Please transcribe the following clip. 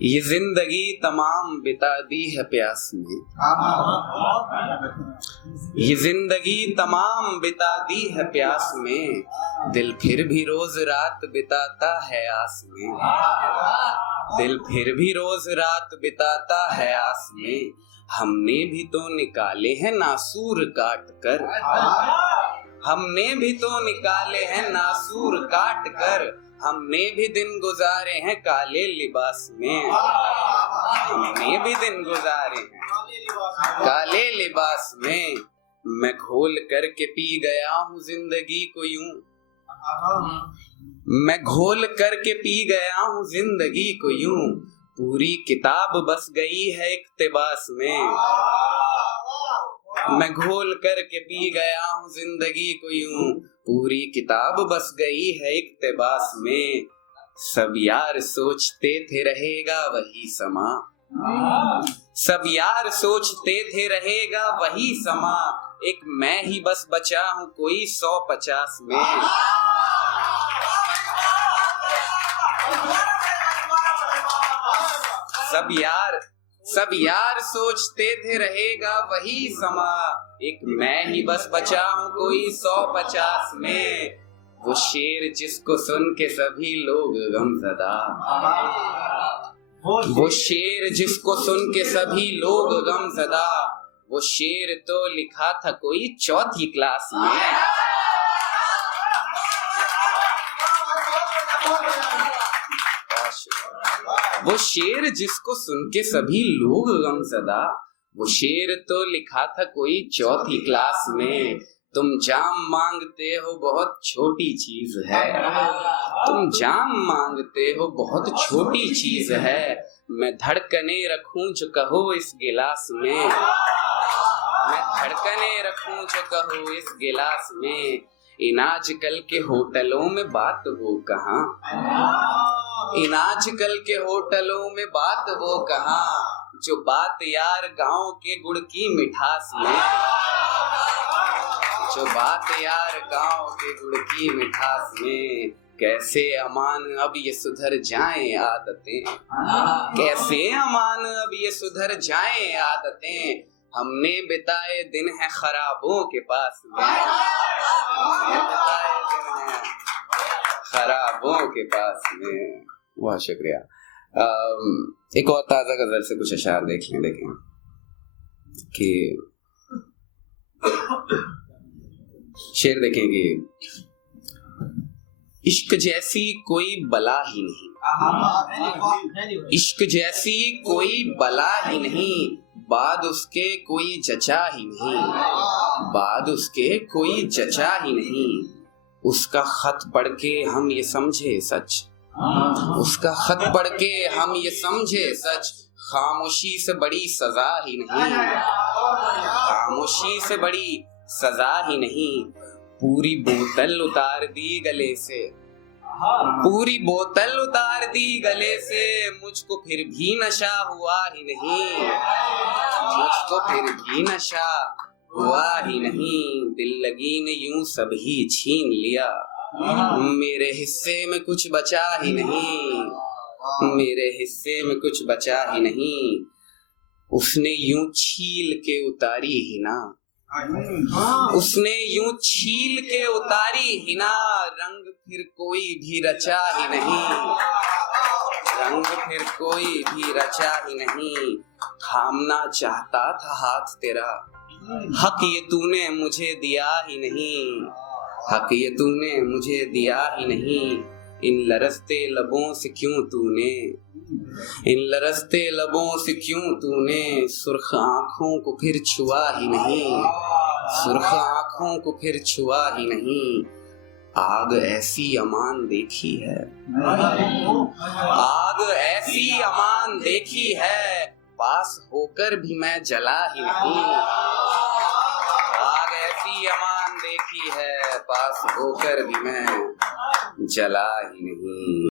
ये जिंदगी तमाम बिता दी है प्यास में, ये जिंदगी तमाम बिता दी है प्यास में, दिल फिर भी रोज रात बिताता है आस में, दिल फिर भी रोज रात बिताता है आस में। हमने भी तो निकाले हैं नासूर काट कर, हमने भी तो निकाले हैं नासूर काट कर, हमने भी दिन गुजारे हैं काले लिबास में, हमने भी दिन गुजारे हैं काले लिबास में। मैं घोल करके पी गया हूँ जिंदगी को यूं, मैं घोल करके पी गया हूँ जिंदगी को यूं, पूरी किताब बस गई है इक्तिबास में, मैं घोल करके पी गया हूँ जिंदगी को यूं, पूरी किताब बस गई है इक्तिबास में। सब यार सोचते थे रहेगा वही समा, सब यार सोचते थे रहेगा वही समा, एक मैं ही बस बचा हूँ कोई 150 में। सब यार सोचते थे रहेगा वही समा, एक मैं ही बस बचा हूँ कोई 150 में। वो शेर जिसको सुन के सभी लोग गमज़दा, वो शेर जिसको सुन के सभी लोग गमज़दा, वो शेर तो लिखा था कोई 4th क्लास में। वो शेर जिसको सुन के सभी लोग गमज़दा, वो शेर तो लिखा था कोई 4th क्लास में। तुम जाम मांगते हो बहुत छोटी चीज है, तुम जाम मांगते हो बहुत छोटी चीज है, मैं धड़कने रखूं जो कहो इस गिलास में, मैं धड़कने रखूं जो कहो इस गिलास में। इन आजकल के होटलों में बात वो कहाँ, इन आजकल के होटलों में बात वो कहाँ, जो बात यार गांव के गुड़ की मिठास में, जो बात यार गांव के गुड़ की मिठास में। कैसे अमान अब ये सुधर जाएं आदतें, कैसे अमान अब ये सुधर जाएं आदतें, हमने बिताए दिन है खराबों के पास में, बिताए दिन है खराबों के पास में। बहुत शुक्रिया। एक और ताज़ा गजल से कुछ अशार देख लें। देखें कि शेर देखें कि इश्क जैसी कोई बला ही नहीं, इश्क जैसी कोई बला ही नहीं, बाद उसके कोई जचा ही नहीं, बाद उसके कोई जचा ही नहीं। उसका खत पढ़ के हम ये समझे सच, उसका खत पढ़ के हम ये समझे सच, खामोशी से बड़ी सजा ही नहीं, खामोशी से बड़ी सजा ही नहीं। पूरी बोतल उतार दी गले से, पूरी बोतल उतार दी गले से, मुझको फिर भी नशा हुआ ही नहीं, मुझको फिर भी नशा हुआ ही नहीं। दिल लगी ने यूं सब ही छीन लिया, मेरे हिस्से में कुछ बचा ही नहीं, मेरे हिस्से में कुछ बचा ही नहीं। उसने यूं छील के उतारी ही ना, उसने यूं छील के उतारी ही ना, रंग फिर कोई भी रचा ही नहीं, रंग फिर कोई भी रचा ही नहीं। थामना चाहता था हाथ तेरा, हक ये तूने मुझे दिया ही नहीं, हक ये तूने मुझे दिया ही नहीं। इन लरसते लबों से क्यों तूने, इन लरसते लबों से क्यों तूने, सुर्ख आँखों को फिर छुआ ही नहीं, सुर्ख आँखों को फिर छुआ ही नहीं। आग ऐसी अमान देखी है, आग ऐसी अमान देखी है, पास होकर भी मैं जला ही नहीं, आग ऐसी अमान देखी है, पास होकर भी मैं जला ही नहीं।